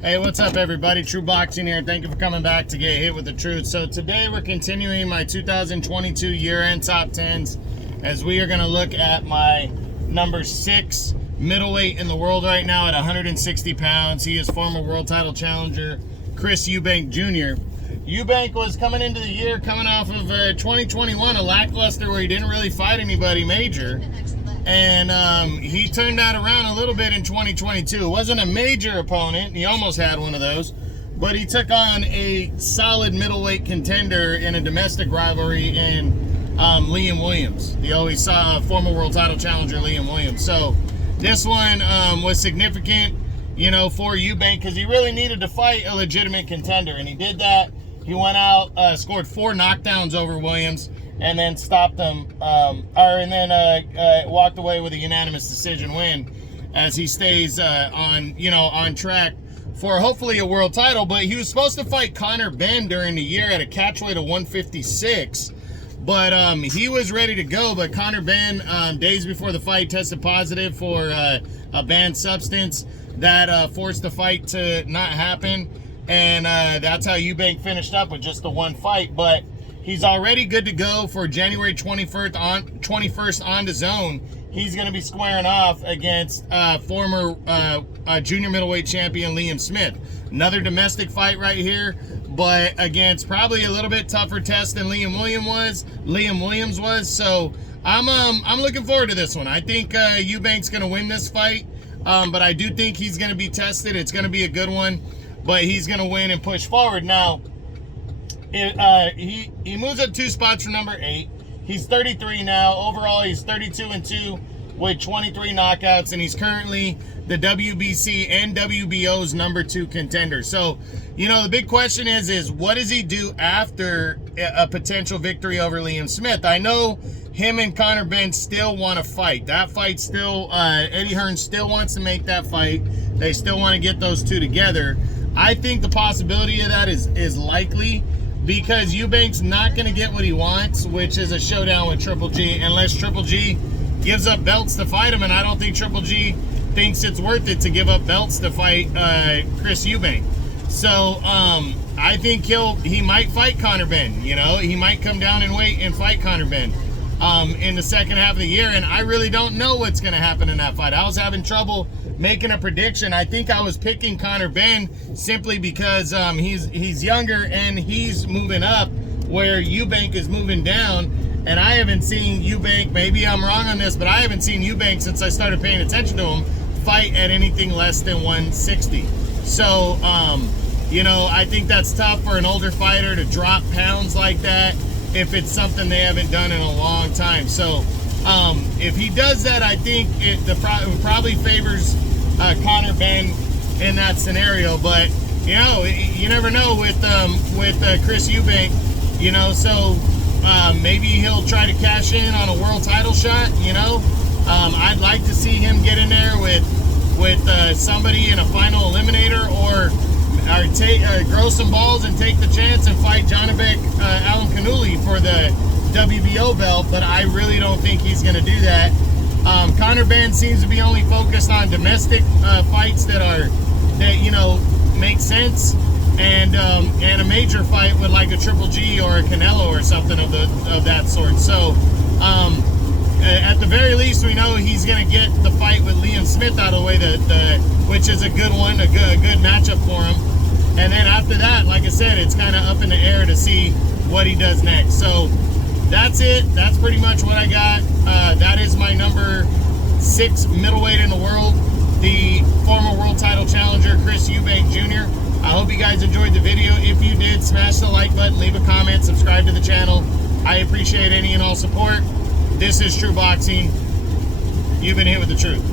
Hey, what's up everybody? True Boxing here. Thank you for coming back to get hit with the truth. So today we're continuing my 2022 year-end top 10s as we are going to look at my number 6 middleweight in the world right now at 160 pounds. He is former world title challenger Chris Eubank Jr. Eubank was coming into the year coming off of 2021, a lackluster where he didn't really fight anybody major. And he turned that around a little bit in 2022. It wasn't a major opponent. He almost had one of those. But he took on a solid middleweight contender in a domestic rivalry in Liam Williams. The always former world title challenger Liam Williams. So this one was significant, you know, for Eubank because he really needed to fight a legitimate contender. And he did that. He went out, scored 4 knockdowns over Williams, and then stopped him, walked away with a unanimous decision win, as he stays on track for hopefully a world title. But he was supposed to fight Conor Benn during the year at a catchweight of 156, but he was ready to go. But Conor Benn, days before the fight, tested positive for a banned substance that forced the fight to not happen, and that's how Eubank finished up with just the one fight. But he's already good to go for January 21st on the zone. He's going to be squaring off against former junior middleweight champion Liam Smith. Another domestic fight right here, but against probably a little bit tougher test than Liam Williams was. So I'm looking forward to this one. I think Eubank's going to win this fight, but I do think he's going to be tested. It's going to be a good one, but he's going to win and push forward. Now, he moves up 2 spots from number 8. He's 33 now. Overall, he's 32-2 with 23 knockouts, and he's currently the WBC and WBO's number 2 contender. So, you know, the big question is what does he do after a potential victory over Liam Smith? I know him and Conor Benn still want to fight. That fight still, Eddie Hearn still wants to make that fight. They still want to get those two together. I think the possibility of that is likely, because Eubank's not going to get what he wants, which is a showdown with Triple G, unless Triple G gives up belts to fight him, and I don't think Triple G thinks it's worth it to give up belts to fight Chris Eubank. So I think he might fight Conor Benn. You know, he might come down in weight and fight Conor Benn in the second half of the year, and I really don't know what's going to happen in that fight. I was having trouble making a prediction. I think I was picking Conor Benn simply because he's younger and he's moving up where Eubank is moving down, and I haven't seen Eubank, maybe I'm wrong on this, but I haven't seen Eubank since I started paying attention to him fight at anything less than 160. So you know, I think that's tough for an older fighter to drop pounds like that if it's something they haven't done in a long time. So if he does that, I think it probably favors Conor Benn in that scenario. But you know, you never know with Chris Eubank. You know, so maybe he'll try to cash in on a world title shot. You know, I'd like to see him get in there with somebody in a final eliminator, or grow some balls and take the chance and fight Janibek Alan Kanuli for the WBO belt, but I really don't think he's going to do that. Conor Benn seems to be only focused on domestic fights that you know, make sense, and a major fight with like a Triple G or a Canelo or something of that sort. So at the very least, we know he's going to get the fight with Liam Smith out of the way, which is a good one, a good matchup for him. And then after that, like I said, it's kind of up in the air to see what he does next. So that's it. That's pretty much what I got. That is my number 6 middleweight in the world, the former world title challenger Chris Eubank Jr. I hope you guys enjoyed the video. If you did, smash the like button, leave a comment, subscribe to the channel. I appreciate any and all support. This is True Boxing. You've been hit with the truth.